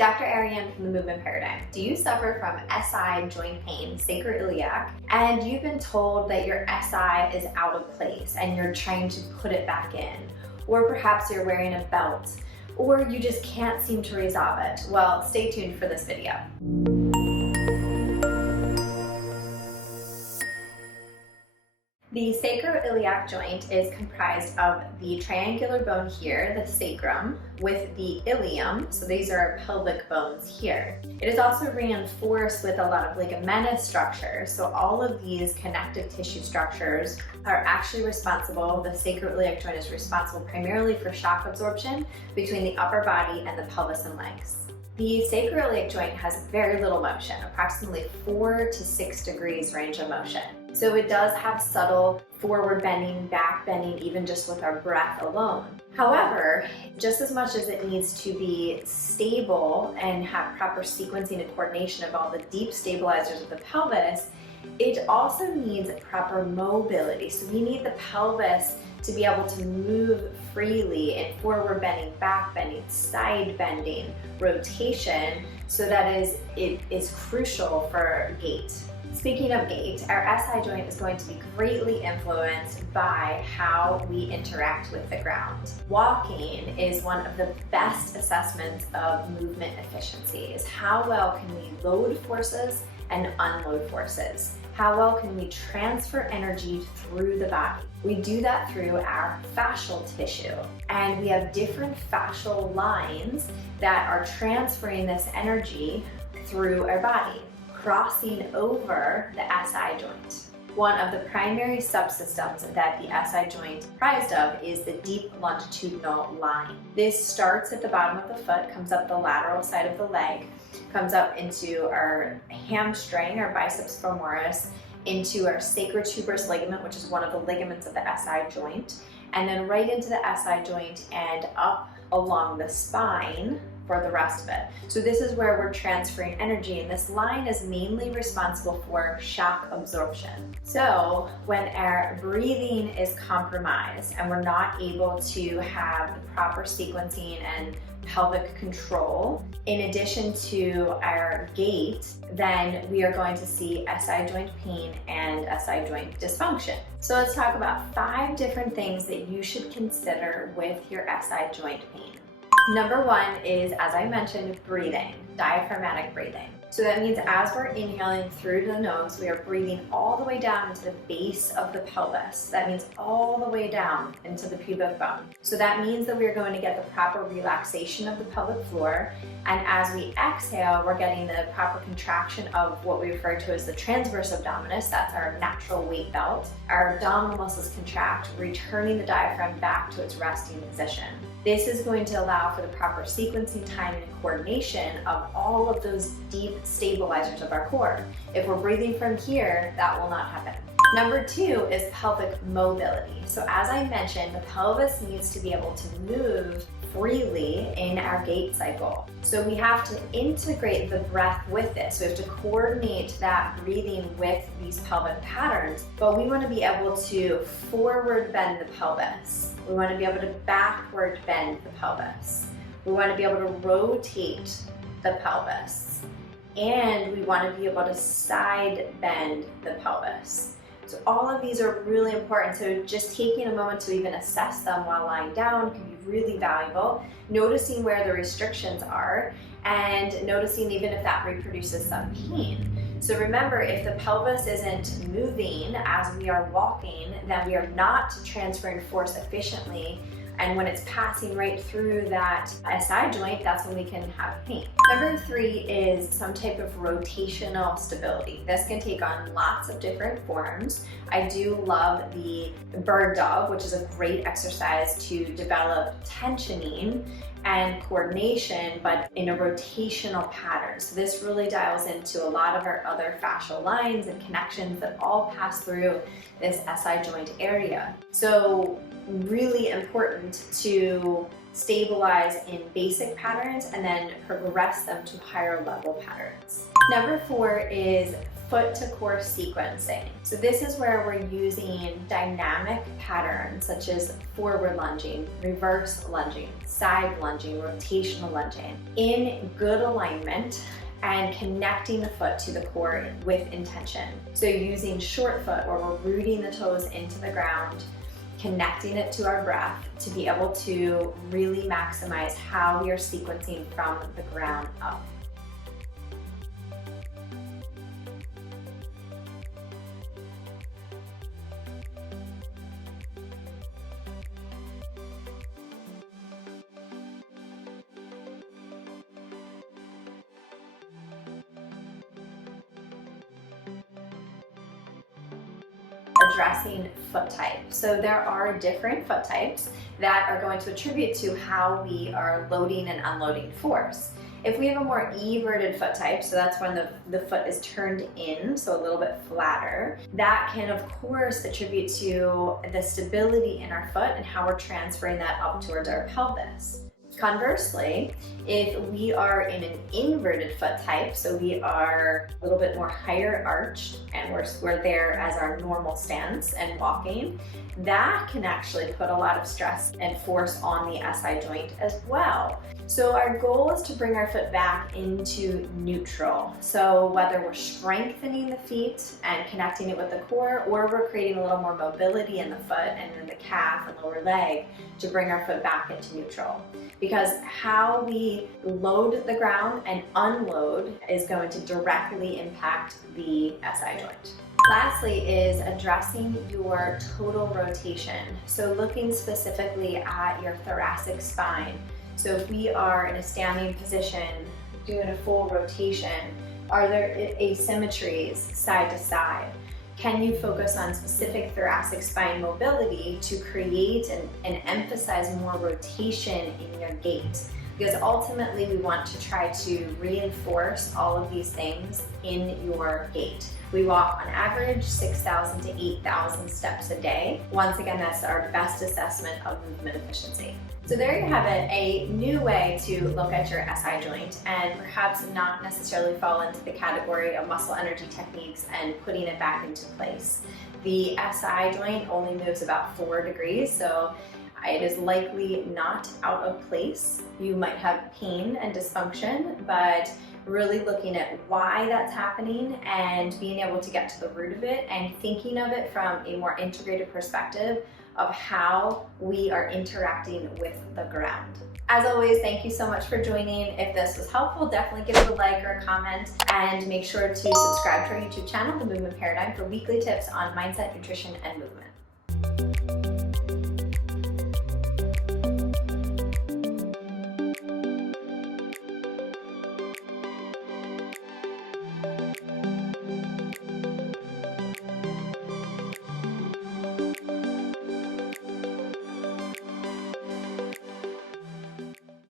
Dr. Ariane from the Movement Paradigm. Do you suffer from SI joint pain, sacroiliac, and you've been told that your SI is out of place and you're trying to put it back in? Or perhaps you're wearing a belt, or you just can't seem to resolve it? Well, stay tuned for this video. The sacroiliac joint is comprised of the triangular bone here, the sacrum, with the ilium, so these are pelvic bones here. It is also reinforced with a lot of ligamentous structures, so all of these connective tissue structures are actually responsible. The sacroiliac joint is responsible primarily for shock absorption between the upper body and the pelvis and legs. The sacroiliac joint has very little motion, approximately 4 to 6 degrees range of motion. So it does have subtle forward bending, back bending, even just with our breath alone. However, just as much as it needs to be stable and have proper sequencing and coordination of all the deep stabilizers of the pelvis, it also needs proper mobility. So we need the pelvis to be able to move freely in forward bending, back bending, side bending, rotation, so that it is crucial for gait. Speaking of gait, our SI joint is going to be greatly influenced by how we interact with the ground. Walking is one of the best assessments of movement efficiency. Is how well can we load forces and unload forces? How well can we transfer energy through the body? We do that through our fascial tissue, and we have different fascial lines that are transferring this energy through our body, crossing over the SI joint. One of the primary subsystems that the SI joint is comprised of is the deep longitudinal line. This starts at the bottom of the foot, comes up the lateral side of the leg, comes up into our hamstring, our biceps femoris, into our sacrotuberous ligament, which is one of the ligaments of the SI joint, and then right into the SI joint and up along the spine for the rest of it. So this is where we're transferring energy, and this line is mainly responsible for shock absorption. So when our breathing is compromised and we're not able to have the proper sequencing and pelvic control, in addition to our gait, then we are going to see SI joint pain and SI joint dysfunction. So let's talk about 5 different things that you should consider with your SI joint pain. Number 1 is, as I mentioned, breathing, diaphragmatic breathing. So that means as we're inhaling through the nose, we are breathing all the way down into the base of the pelvis. That means all the way down into the pubic bone. So that means that we're going to get the proper relaxation of the pelvic floor. And as we exhale, we're getting the proper contraction of what we refer to as the transverse abdominis. That's our natural weight belt. Our abdominal muscles contract, returning the diaphragm back to its resting position. This is going to allow for the proper sequencing, timing, and coordination of all of those deep stabilizers of our core. If we're breathing from here, that will not happen. Number 2 is pelvic mobility. So as I mentioned, the pelvis needs to be able to move freely in our gait cycle. So we have to integrate the breath with it. So we have to coordinate that breathing with these pelvic patterns, but we want to be able to forward bend the pelvis. We want to be able to backward bend the pelvis. We want to be able to rotate the pelvis. And we want to be able to side bend the pelvis. So all of these are really important. So just taking a moment to even assess them while lying down can be really valuable. Noticing where the restrictions are and noticing even if that reproduces some pain. So remember, if the pelvis isn't moving as we are walking, then we are not transferring force efficiently. And when it's passing right through that SI joint, that's when we can have pain. Number 3 is some type of rotational stability. This can take on lots of different forms. I do love the bird dog, which is a great exercise to develop tensioning and coordination, but in a rotational pattern. So this really dials into a lot of our other fascial lines and connections that all pass through this SI joint area. So really important to stabilize in basic patterns and then progress them to higher level patterns. Number 4 is foot to core sequencing. So this is where we're using dynamic patterns such as forward lunging, reverse lunging, side lunging, rotational lunging in good alignment and connecting the foot to the core with intention. So using short foot where we're rooting the toes into the ground, connecting it to our breath to be able to really maximize how we are sequencing from the ground up. Addressing foot type. So there are different foot types that are going to attribute to how we are loading and unloading force. If we have a more everted foot type, so that's when the foot is turned in, so a little bit flatter, that can of course attribute to the stability in our foot and how we're transferring that up towards our pelvis. Conversely, if we are in an inverted foot type, so we are a little bit more higher arched and we're there as our normal stance and walking, that can actually put a lot of stress and force on the SI joint as well. So our goal is to bring our foot back into neutral. So whether we're strengthening the feet and connecting it with the core, or we're creating a little more mobility in the foot and in the calf and lower leg to bring our foot back into neutral. Because how we load the ground and unload is going to directly impact the SI joint. Lastly is addressing your total rotation. So looking specifically at your thoracic spine. So if we are in a standing position, doing a full rotation, are there asymmetries side to side? Can you focus on specific thoracic spine mobility to create and emphasize more rotation in your gait? Because ultimately we want to try to reinforce all of these things in your gait. We walk on average 6,000 to 8,000 steps a day. Once again, that's our best assessment of movement efficiency. So there you have it, a new way to look at your SI joint and perhaps not necessarily fall into the category of muscle energy techniques and putting it back into place. The SI joint only moves about 4 degrees, so it is likely not out of place. You might have pain and dysfunction, but really looking at why that's happening and being able to get to the root of it and thinking of it from a more integrated perspective of how we are interacting with the ground. As always, thank you so much for joining. If this was helpful, definitely give it a like or a comment, and make sure to subscribe to our YouTube channel, The Movement Paradigm, for weekly tips on mindset, nutrition, and movement.